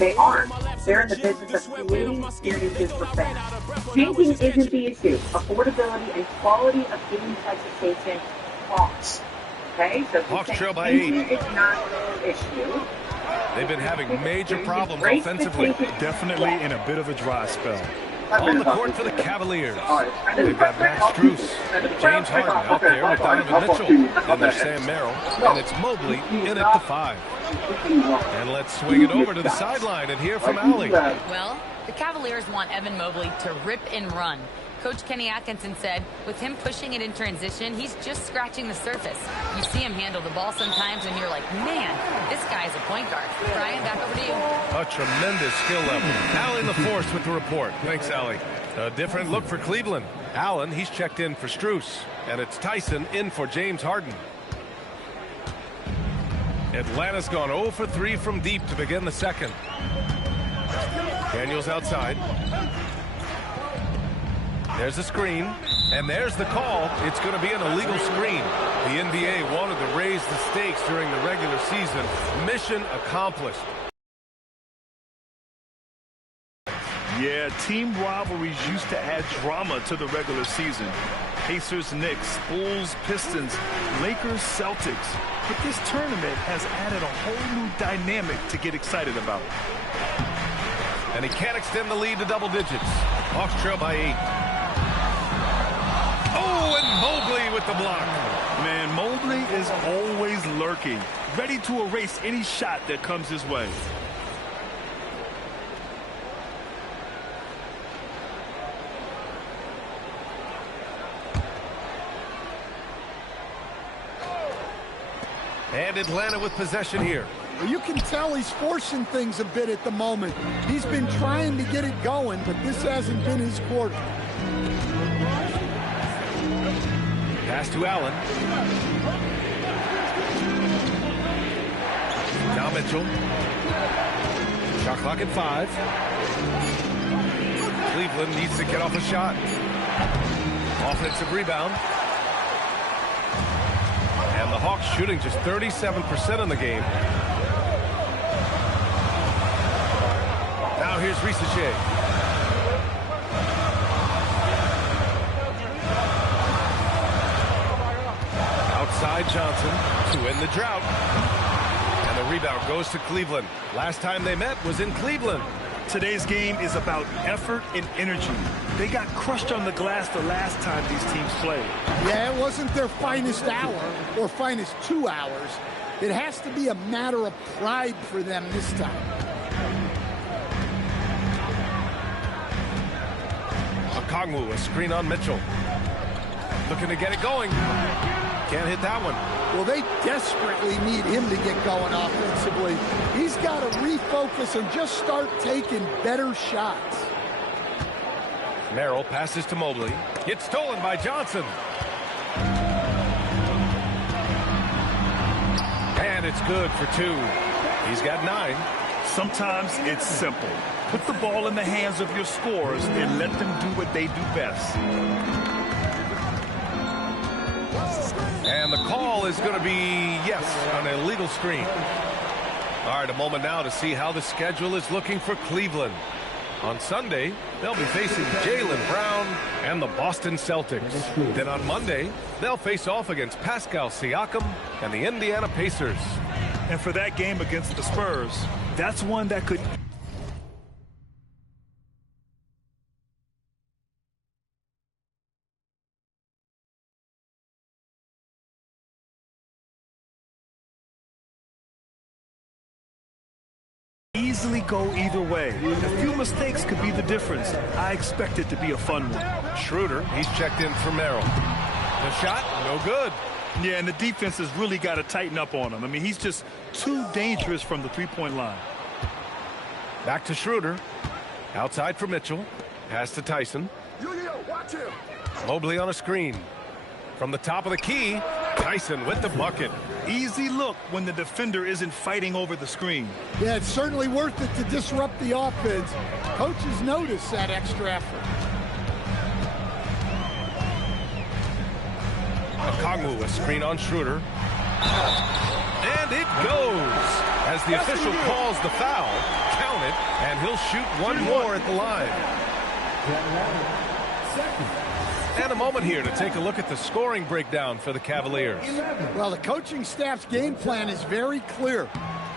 They aren't. They're in the business of creating experiences for fans. Changing isn't the issue. Affordability and quality of game presentation costs. Okay? So Hawks trail by 8. It's not an issue. They've been having major problems offensively. Definitely in a bit of a dry spell. On the court for the Cavaliers. They've got Max Strus, James Harden out there with Donovan Mitchell, and there's Sam Merrill, and it's Mobley in at the 5. And let's swing it over to the sideline and hear from Allie. Well, the Cavaliers want Evan Mobley to rip and run. Coach Kenny Atkinson said, with him pushing it in transition, he's just scratching the surface. You see him handle the ball sometimes, and you're like, man, this guy's a point guard. Brian, back over to you. A tremendous skill level. Allie LaForce with the report. Thanks, Allie. A different look for Cleveland. Allen, he's checked in for Strus, and it's Tyson in for James Harden. Atlanta's gone 0 for 3 from deep to begin the second. Daniels outside. There's a screen, and there's the call. It's going to be an illegal screen. The NBA wanted to raise the stakes during the regular season. Mission accomplished. Yeah, team rivalries used to add drama to the regular season. Pacers, Knicks, Bulls, Pistons, Lakers, Celtics. But this tournament has added a whole new dynamic to get excited about. And he can't extend the lead to double digits. Hawks trail by 8. Oh, and Mobley with the block. Man, Mobley is always lurking, ready to erase any shot that comes his way. And Atlanta with possession here. You can tell he's forcing things a bit at the moment. He's been trying to get it going, but this hasn't been his quarter. Pass to Allen. Now Mitchell. Shot clock at 5. Cleveland needs to get off a shot. Offensive rebound. And the Hawks shooting just 37% in the game. Now here's Risacher. Outside Johnson to end the drought. And the rebound goes to Cleveland. Last time they met was in Cleveland. Today's game is about effort and energy. They got crushed on the glass the last time these teams played. Yeah, it wasn't their finest hour or finest 2 hours. It has to be a matter of pride for them this time. Okongwu, a screen on Mitchell. Looking to get it going. Can't hit that one. Well, they desperately need him to get going offensively. He's got to refocus and just start taking better shots. Merrill passes to Mobley. It's stolen by Johnson. And it's good for 2. He's got 9. Sometimes it's simple. Put the ball in the hands of your scorers and let them do what they do best. And the call is going to be, yes, an illegal screen. All right, a moment now to see how the schedule is looking for Cleveland. On Sunday, they'll be facing Jaylen Brown and the Boston Celtics. Then on Monday, they'll face off against Pascal Siakam and the Indiana Pacers. And for that game against the Spurs, that's one that could... easily go either way. A few mistakes could be the difference. I expect it to be a fun one. Schroeder, he's checked in for Merrill. The shot, no good. Yeah, and the defense has really got to tighten up on him. I mean, he's just too dangerous from the three-point line. Back to Schroeder. Outside for Mitchell. Pass to Tyson. Watch him. Mobley on a screen. From the top of the key, Tyson with the bucket. Easy look when the defender isn't fighting over the screen. Yeah, it's certainly worth it to disrupt the offense. Coaches notice that extra effort. Okongwu, a screen on Schroeder. And it goes. As the official calls the foul, count it. it, and he'll shoot one more at the line. And a moment here to take a look at the scoring breakdown for the Cavaliers. Well, the coaching staff's game plan is very clear.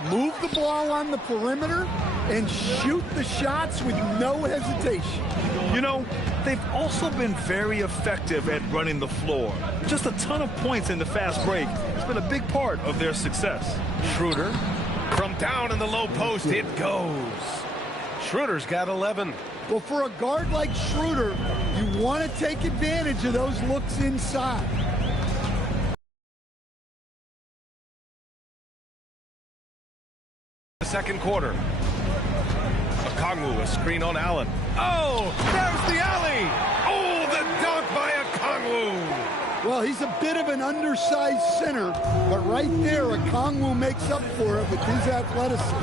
Move the ball on the perimeter and shoot the shots with no hesitation. You know, they've also been very effective at running the floor. Just a ton of points in the fast break. It's been a big part of their success. Schroeder from down in the low post, it goes. Schroeder's got 11. Well, for a guard like Schroeder, you want to take advantage of those looks inside. The second quarter. Okongwu, a screen on Allen. Oh, there's the alley. Oh, the dunk by Okongwu. Well, he's a bit of an undersized center, but right there, Okongwu makes up for it with his athleticism.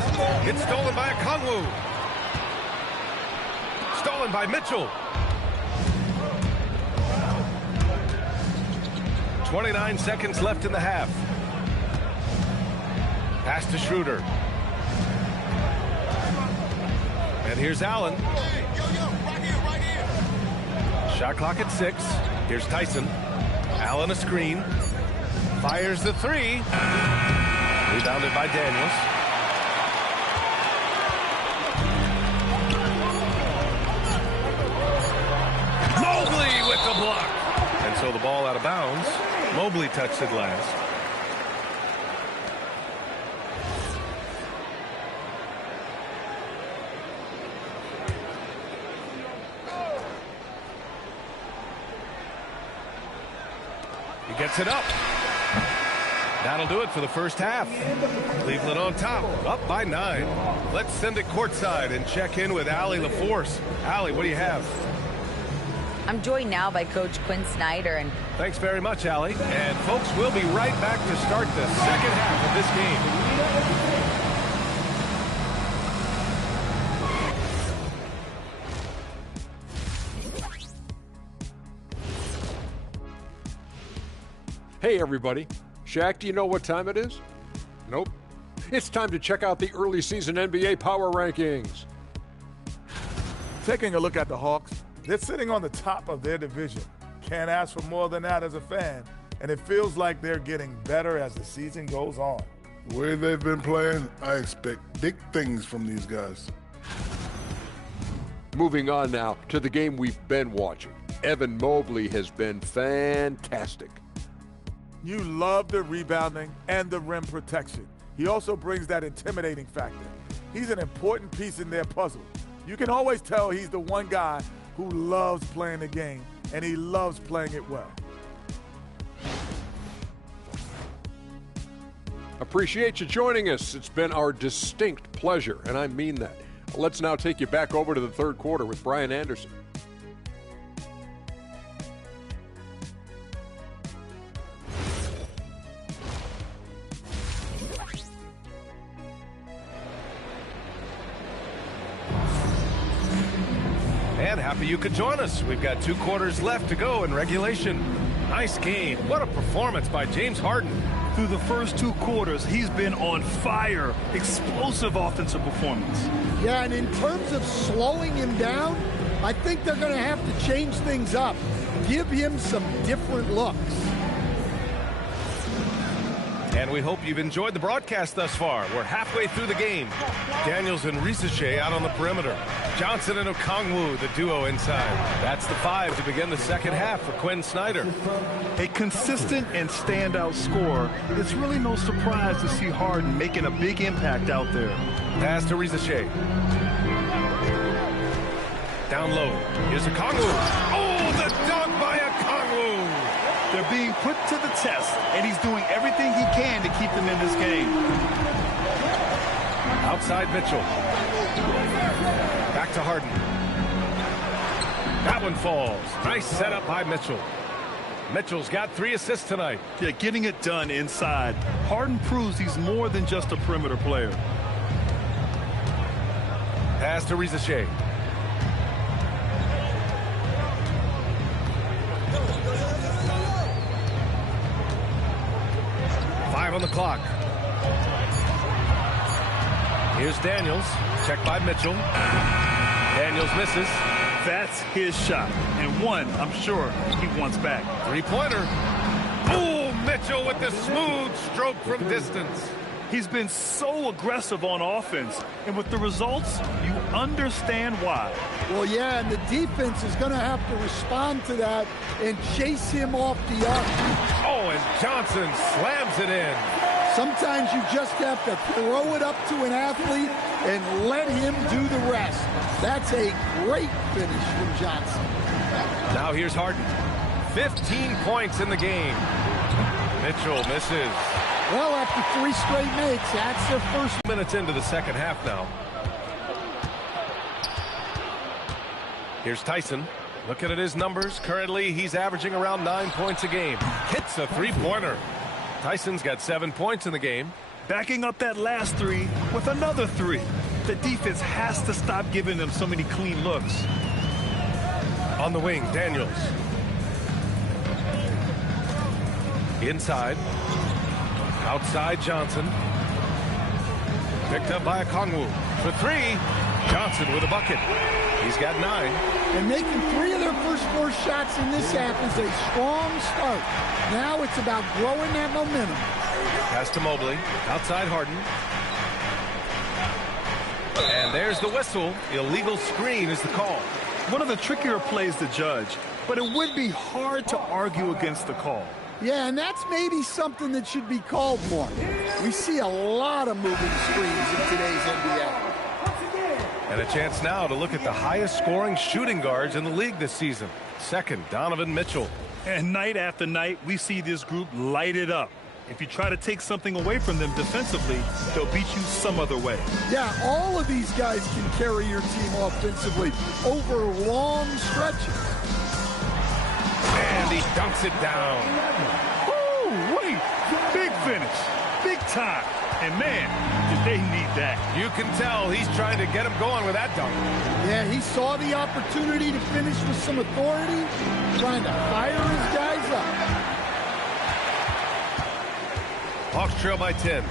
It's stolen by Okongwu. Stolen by Mitchell. 29 seconds left in the half. Pass to Schroeder. And here's Allen. Shot clock at 6. Here's Tyson. Allen a screen. Fires the 3. Rebounded by Daniels. Mobley with the block. And so the ball out of bounds. Mobley touched it last. He gets it up. That'll do it for the first half. Cleveland on top, up by 9. Let's send it courtside and check in with Allie LaForce. Allie, what do you have? I'm joined now by Coach Quinn Snyder. And thanks very much, Allie. And folks, we'll be right back to start the second half of this game. Hey everybody, Shaq, do you know what time it is? Nope. It's time to check out the early season NBA Power Rankings. Taking a look at the Hawks, they're sitting on the top of their division. Can't ask for more than that as a fan, and it feels like they're getting better as the season goes on. The way they've been playing, I expect big things from these guys. Moving on now to the game we've been watching. Evan Mobley has been fantastic. You love the rebounding and the rim protection. He also brings that intimidating factor. He's an important piece in their puzzle. You can always tell he's the one guy who loves playing the game, and he loves playing it well. Appreciate you joining us. It's been our distinct pleasure, and I mean that. Let's now take you back over to the third quarter with Brian Anderson. And happy you could join us. We've got 2 quarters left to go in regulation. Nice game. What a performance by James Harden. Through the first 2 quarters, he's been on fire. Explosive offensive performance. Yeah, and in terms of slowing him down, I think they're going to have to change things up. Give him some different looks. And we hope you've enjoyed the broadcast thus far. We're halfway through the game. Daniels and Risache out on the perimeter. Johnson and Okongwu, the duo inside. That's the 5 to begin the second half for Quinn Snyder. A consistent and standout scorer. It's really no surprise to see Harden making a big impact out there. Pass to Risache. Down low. Here's Okongwu. Oh, the dunk by Okongwu. They're being put to the test, and he's doing everything he can to keep them in this game. Outside Mitchell. Back to Harden. That one falls. Nice setup by Mitchell. Mitchell's got 3 assists tonight. Yeah, getting it done inside. Harden proves he's more than just a perimeter player. Pass to Risache. On the clock. Here's Daniels. Checked by Mitchell. Daniels misses. That's his shot, and one I'm sure he wants back. Three-pointer. Oh, Mitchell with the smooth stroke from distance. He's been so aggressive on offense, and with the results, you understand why. Well, yeah, and the defense is going to have to respond to that and chase him off the arc. Oh, and Johnson slams it in. Sometimes you just have to throw it up to an athlete and let him do the rest. That's a great finish from Johnson. Now here's Harden. 15 points in the game. Mitchell misses. Well, after 3 straight makes, that's their first. Minutes into the second half now. Here's Tyson. Looking at his numbers. Currently, he's averaging around 9 points a game. Hits a three-pointer. Tyson's got 7 points in the game. Backing up that last three with another three. The defense has to stop giving them so many clean looks. On the wing, Daniels. Inside. Outside Johnson. Picked up by Okongwu. For three. Johnson with a bucket. He's got 9. And making 3 of their first 4 shots in this half is a strong start. Now it's about growing that momentum. Pass to Mobley. Outside Harden. And there's the whistle. Illegal screen is the call. One of the trickier plays to judge, but it would be hard to argue against the call. Yeah, and that's maybe something that should be called more. We see a lot of moving screens in today's NBA. And a chance now to look at the highest scoring shooting guards in the league this season. Second, Donovan Mitchell. And night after night, we see this group light it up. If you try to take something away from them defensively, they'll beat you some other way. Yeah, all of these guys can carry your team offensively over long stretches. And he dunks it down. Woo, wait, big finish, big time. And man, did they need that. You can tell he's trying to get him going with that dunk. Yeah, he saw the opportunity to finish with some authority, trying to fire his guys up. Hawks trail by 10.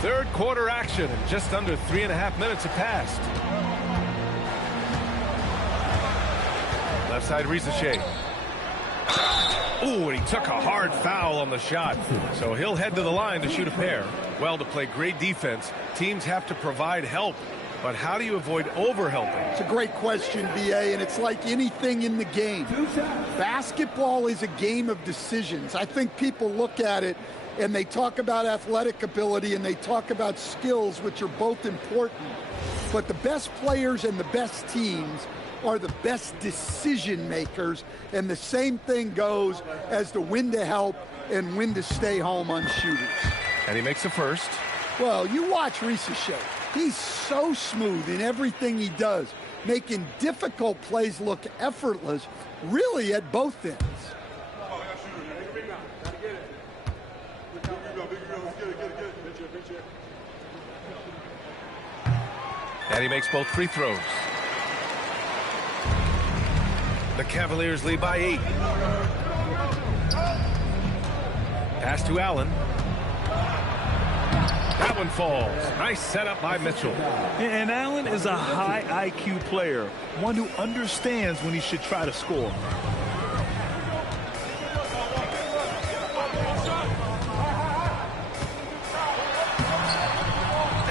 Third quarter action, and just under 3.5 minutes have passed. Left side, Risache. Ooh, and he took a hard foul on the shot. So he'll head to the line to shoot a pair. Well, to play great defense, teams have to provide help. But how do you avoid over-helping? It's a great question, B.A., and it's like anything in the game. Basketball is a game of decisions. I think people look at it and they talk about athletic ability and they talk about skills, which are both important. But the best players and the best teams are the best decision makers, and the same thing goes as to when to help and when to stay home on shooters. And he makes the first. Well, you watch Risache. He's so smooth in everything he does, making difficult plays look effortless, really at both ends. And he makes both free throws. The Cavaliers lead by 8. Pass to Allen. That one falls. Nice setup by Mitchell. And Allen is a high IQ player, one who understands when he should try to score.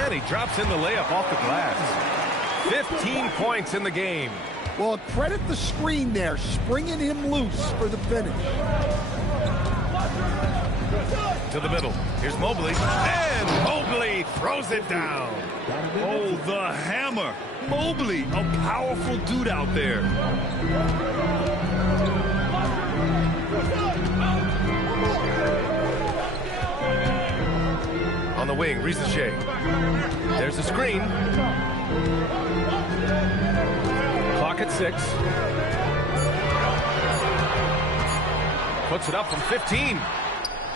And he drops in the layup off the glass. 15 points in the game. Well, credit the screen there, springing him loose for the finish. To the middle. Here's Mobley. And Mobley throws it down. Oh, the hammer. Mobley, a powerful dude out there. On the wing, Risache. There's the screen. Clock at 6. Puts it up from 15.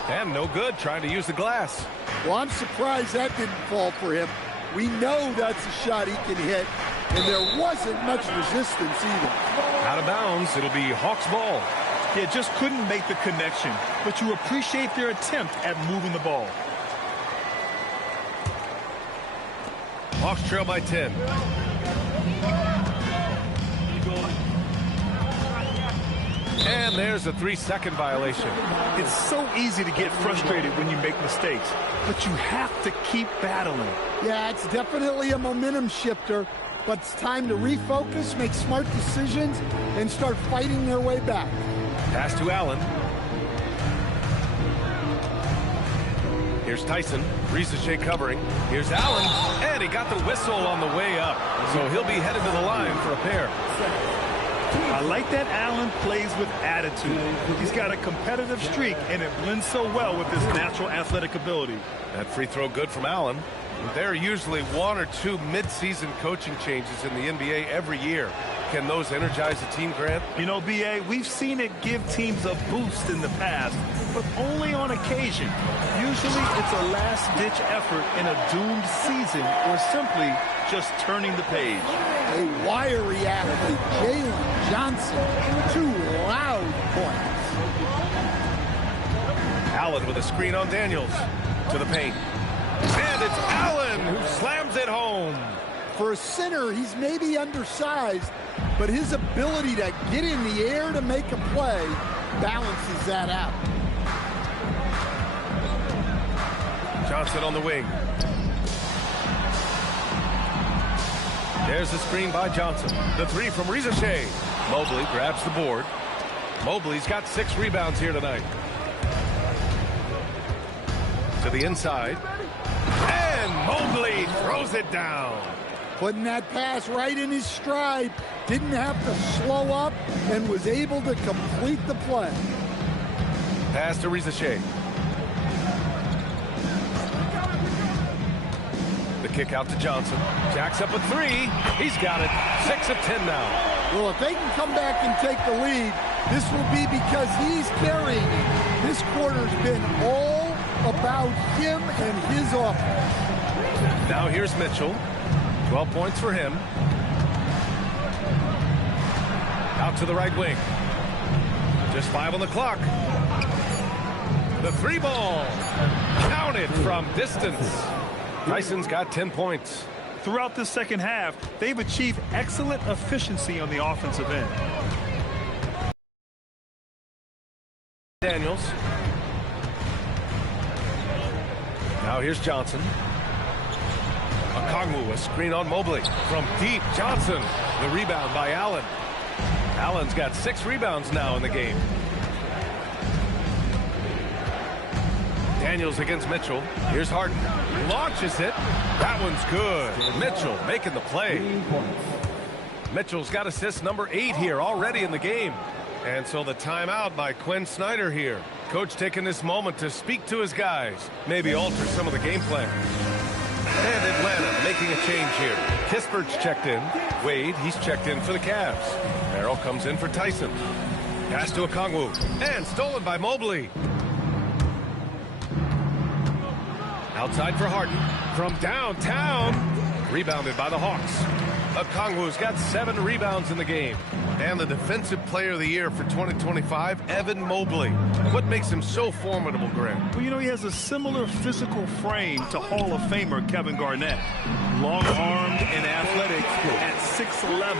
And no good, trying to use the glass. Well, I'm surprised that didn't fall for him. We know that's a shot he can hit, and there wasn't much resistance either. Out of bounds, it'll be Hawks ball. Yeah, just couldn't make the connection, but you appreciate their attempt at moving the ball. Hawks trail by 10. And there's a 3-second violation. It's so easy to get frustrated when you make mistakes, but you have to keep battling. Yeah, it's definitely a momentum shifter, but it's time to refocus, make smart decisions, and start fighting their way back. Pass to Allen. Here's Tyson. Ricochet covering. Here's Allen. And he got the whistle on the way up. So he'll be headed to the line for a pair. I like that Allen plays with attitude. He's got a competitive streak, and it blends so well with his natural athletic ability. That free throw good from Allen. There are usually 1 or 2 mid-season coaching changes in the NBA every year. Can those energize a team, Grant? You know, B.A., we've seen it give teams a boost in the past, but only on occasion. Usually it's a last-ditch effort in a doomed season or simply just turning the page. A wiry athlete, Jalen Johnson, 2 loud points. Allen with a screen on Daniels. To the paint. And it's Allen who slams it home. For a center, he's maybe undersized, but his ability to get in the air to make a play balances that out. Johnson on the wing. There's the screen by Johnson. The 3 from Ricochet. Mobley grabs the board. Mobley's got 6 rebounds here tonight. To the inside. And Mobley throws it down. Putting that pass right in his stride. Didn't have to slow up and was able to complete the play. Pass to Ricochet. The kick out to Johnson. Jacks up a 3. He's got it. 6 of 10 now. Well, if they can come back and take the lead, this will be because he's carrying it. This quarter's been all about him and his offense. Now here's Mitchell. 12 points for him. Out to the right wing. Just 5 on the clock. The 3 ball. Counted from distance. Tyson's got 10 points. Throughout the second half, they've achieved excellent efficiency on the offensive end. Daniels. Now here's Johnson. Okongwu, a screen on Mobley. From deep, Johnson. The rebound by Allen. Allen's got 6 rebounds now in the game. Daniels against Mitchell. Here's Harden. Launches it. That one's good. Mitchell making the play. Mitchell's got assist number 8 here already in the game. And so the timeout by Quinn Snyder here. Coach taking this moment to speak to his guys. Maybe alter some of the game plan. And Atlanta making a change here. Kispert's checked in. Wade, he's checked in for the Cavs. Merrill comes in for Tyson. Pass to Okongwu. And stolen by Mobley. Outside for Harden. From downtown. Rebounded by the Hawks. Okongwu's got 7 rebounds in the game. And the Defensive Player of the Year for 2025, Evan Mobley. What makes him so formidable, Grant? Well, you know, he has a similar physical frame to Hall of Famer Kevin Garnett. Long-armed and athletic at 6'11".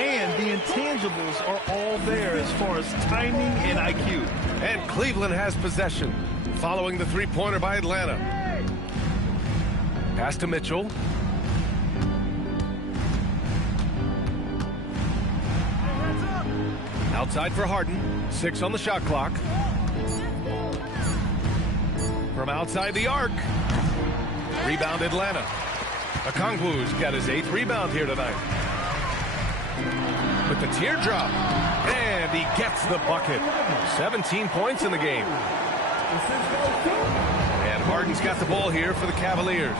And the intangibles are all there as far as timing and IQ. And Cleveland has possession following the 3-pointer by Atlanta. Pass to Mitchell. Outside for Harden. 6 on the shot clock. From outside the arc. Rebound Atlanta. Okongwu's got his 8th rebound here tonight. With the teardrop. And he gets the bucket. 17 points in the game. And Harden's got the ball here for the Cavaliers.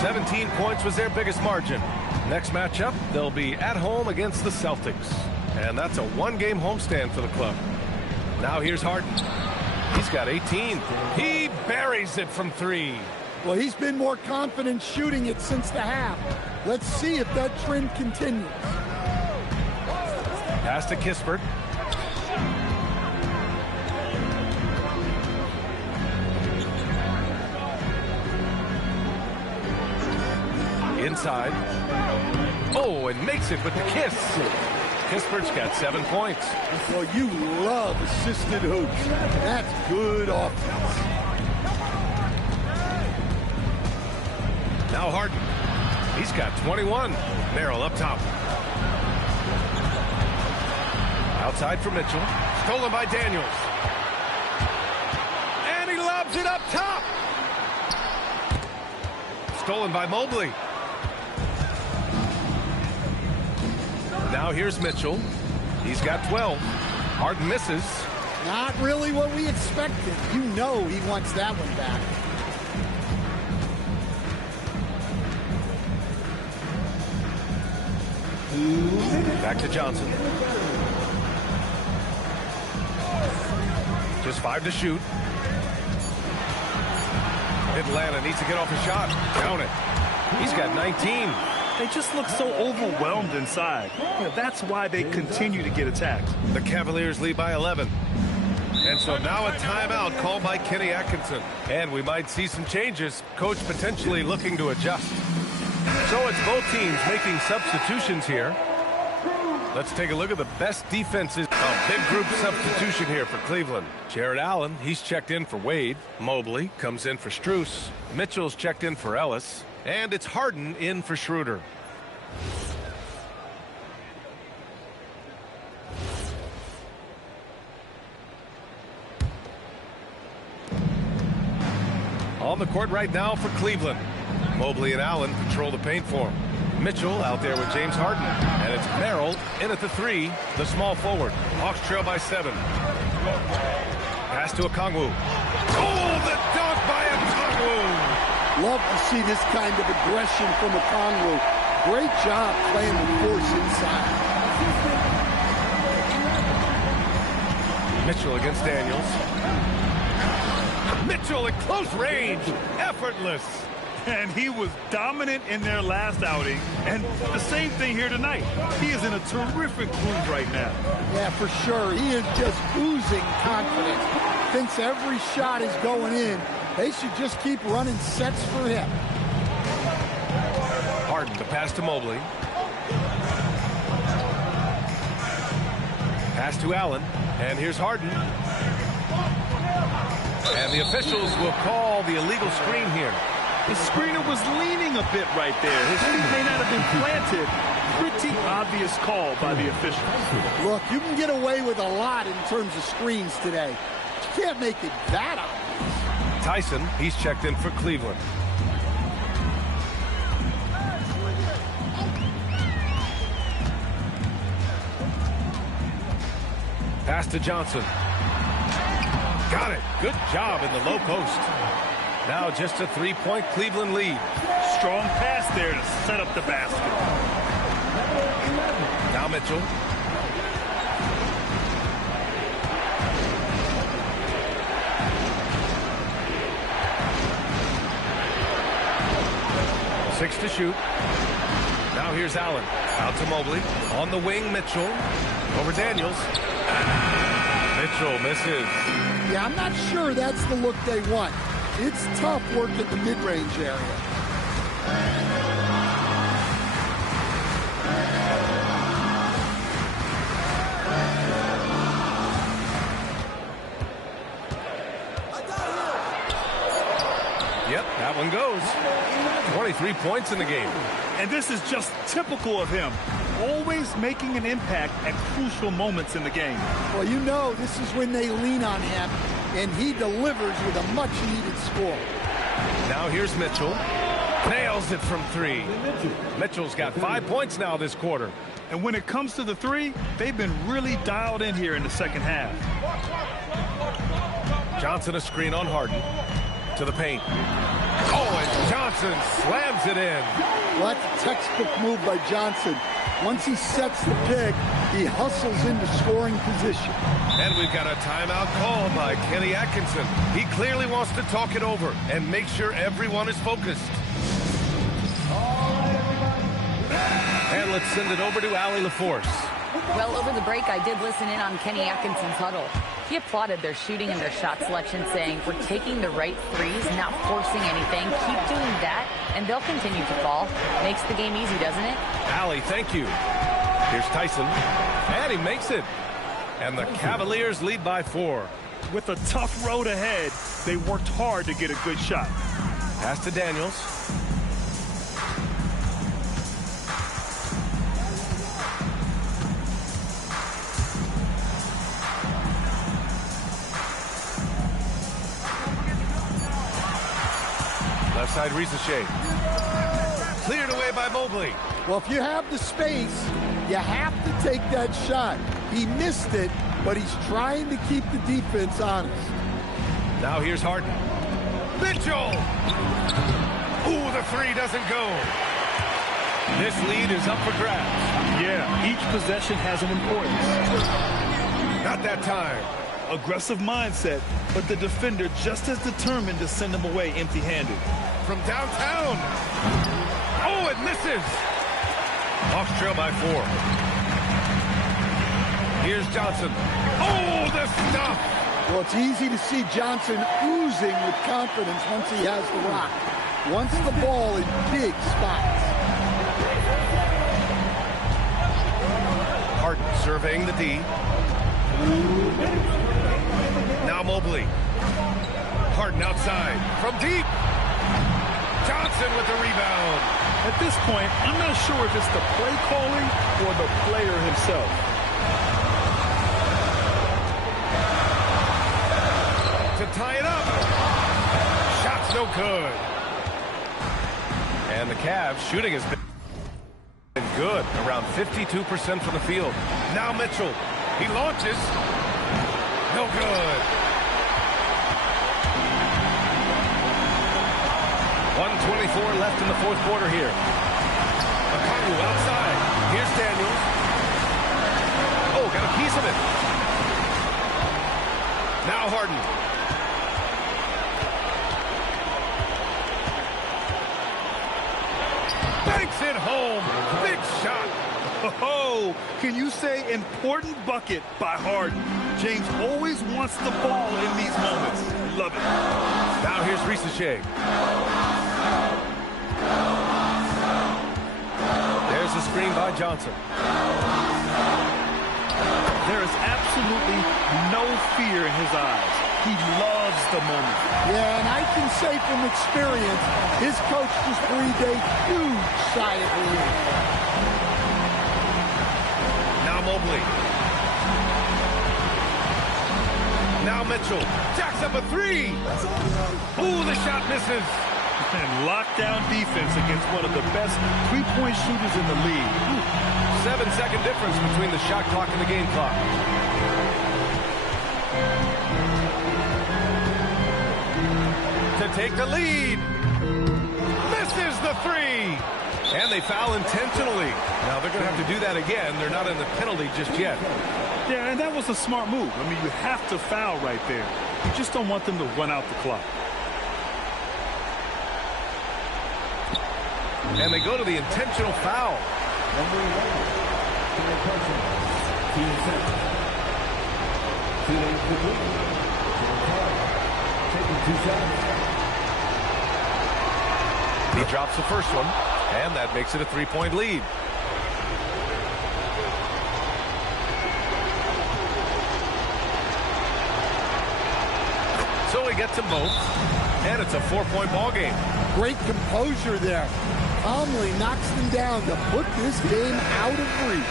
17 points was their biggest margin. Next matchup, they'll be at home against the Celtics. And that's a 1-game homestand for the club. Now here's Harden. He's got 18. He buries it from 3. Well, he's been more confident shooting it since the half. Let's see if that trend continues. Pass to Kispert. Inside. Oh, and makes it with the kiss. Kispert's got 7 points. Well, you love assisted hoops. That's good offense. Now Harden. He's got 21. Merrill up top. Outside for Mitchell. Stolen by Daniels. And he lobs it up top. Stolen by Mobley. Now here's Mitchell. He's got 12. Harden misses. Not really what we expected. You know he wants that one back. Back to Johnson. Just 5 to shoot. Atlanta needs to get off a shot. Down it. He's got 19. They just look so overwhelmed inside. That's why they continue to get attacked. The Cavaliers lead by 11. And so now a timeout called by Kenny Atkinson. And we might see some changes. Coach potentially looking to adjust. So it's both teams making substitutions here. Let's take a look at the best defenses. A big group substitution here for Cleveland. Jared Allen, he's checked in for Wade. Mobley comes in for Strus. Mitchell's checked in for Ellis. And it's Harden in for Schroeder. On the court right now for Cleveland. Mobley and Allen control the paint for him. Mitchell out there with James Harden. And it's Merrill in at the 3, the small forward. Hawks trail by 7. Pass to Okongwu. Oh, the dunk by Okongwu! Love to see this kind of aggression from Okongwu. Great job playing the force inside. Mitchell against Daniels. Mitchell at close range. Effortless. And he was dominant in their last outing. And the same thing here tonight. He is in a terrific groove right now. Yeah, for sure. He is just oozing confidence. Thinks every shot is going in. They should just keep running sets for him. Harden, the pass to Mobley. Pass to Allen. And here's Harden. And the officials will call the illegal screen here. The screener was leaning a bit right there. His feet may not have been planted. Pretty obvious call by the officials. Look, you can get away with a lot in terms of screens today. You can't make it that obvious. Tyson, he's checked in for Cleveland. Pass to Johnson. Got it. Good job in the low post. Now just a 3-point Cleveland lead. Strong pass there to set up the basket. Now Mitchell. Six to shoot. Now here's Allen. Out to Mobley. On the wing, Mitchell. Over Daniels. Mitchell misses. Yeah, I'm not sure that's the look they want. It's tough work at the mid-range area. Yep, that one goes. 23 points in the game. And this is just typical of him. Always making an impact at crucial moments in the game. Well, you know this is when they lean on him, and he delivers with a much-needed score. Now here's Mitchell. Nails it from 3. Mitchell's got 5 points now this quarter. And when it comes to the 3, they've been really dialed in here in the second half. Johnson a screen on Harden. To the paint. Oh, and Johnson slams it in. Well, that's a textbook move by Johnson. Once he sets the pick, he hustles into scoring position. And we've got a timeout called by Kenny Atkinson. He clearly wants to talk it over and make sure everyone is focused. And let's send it over to Allie LaForce. Well, over the break, I did listen in on Kenny Atkinson's huddle. He applauded their shooting and their shot selection, saying, we're taking the right threes, not forcing anything. Keep doing that, and they'll continue to fall. Makes the game easy, doesn't it? Allie, thank you. Here's Tyson, and he makes it. And the Cavaliers lead by 4. With a tough road ahead, they worked hard to get a good shot. Pass to Daniels. Left side, Ricochet. Cleared away by Mobley. Well, if you have the space, you have to take that shot. He missed it, but he's trying to keep the defense honest. Now here's Harden. Mitchell! Ooh, the 3 doesn't go. This lead is up for grabs. Yeah, each possession has an importance. Not that time. Aggressive mindset, but the defender just as determined to send him away empty-handed. From downtown. Oh, it misses. Hawks trail by 4. Here's Johnson. Oh, the stuff. Well, it's easy to see Johnson oozing with confidence once he has the rock. Wants the ball in big spots. Harden surveying the D. Now Mobley. Harden outside. From deep. Johnson with the rebound. At this point, I'm not sure if it's the play calling or the player himself. To tie it up. Shot's no good. And the Cavs shooting has been good. Around 52% from the field. Now Mitchell. He launches. No good. 1:24 left in the fourth quarter here. Okongwu outside. Here's Daniels. Oh, got a piece of it. Now Harden. Banks it home. Big shot. Oh, can you say important bucket by Harden? James always wants the ball in these moments. Love it. Now here's Ricochet. There's the screen by Johnson. There is absolutely no fear in his eyes. He loves the moment. Yeah, and I can say from experience, his coach just breathed a huge sigh of relief. Now Mobley. Now Mitchell. Jacks up a 3. Ooh, the shot misses. And lockdown defense against one of the best three-point shooters in the league. 7-second difference between the shot clock and the game clock. To take the lead. Misses the 3. And they foul intentionally. Now they're going to have to do that again. They're not in the penalty just yet. Yeah, and that was a smart move. I mean, you have to foul right there. You just don't want them to run out the clock. And they go to the intentional foul. He drops the first one, and that makes it a 3-point lead. So he gets them both, and it's a 4-point ball game. Great composure there. Calmly knocks them down to put this game out of reach.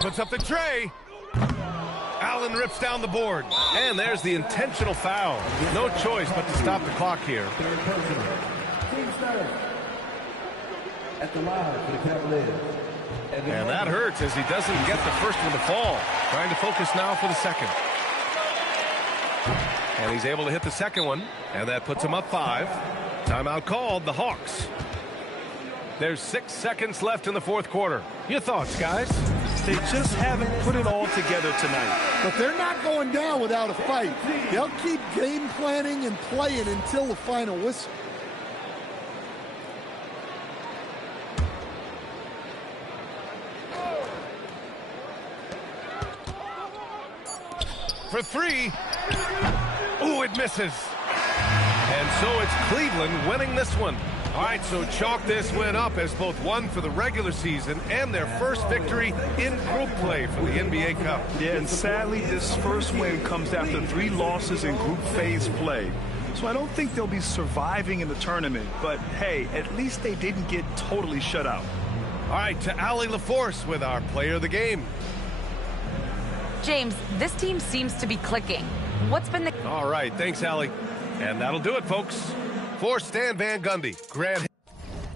Puts up the tray. Allen rips down the board. And there's the intentional foul. No choice but to stop the clock here. At the line for the Cavaliers. And that hurts as he doesn't get the first one to fall. Trying to focus now for the second. And he's able to hit the second one. And that puts him up 5. Timeout called, the Hawks. There's 6 seconds left in the fourth quarter. Your thoughts, guys? They just haven't put it all together tonight. But they're not going down without a fight. They'll keep game planning and playing until the final whistle. for three. Ooh, it misses. And so it's Cleveland winning this one. All right, so chalk this win up as both one for the regular season and their first victory in group play for the NBA Cup. Yeah, and sadly, this first win comes after 3 losses in group phase play. So I don't think they'll be surviving in the tournament. But, hey, at least they didn't get totally shut out. All right, to Allie LaForce with our player of the game. James, this team seems to be clicking. What's been the... All right, thanks, Allie. And that'll do it, folks. For Stan Van Gundy, Grant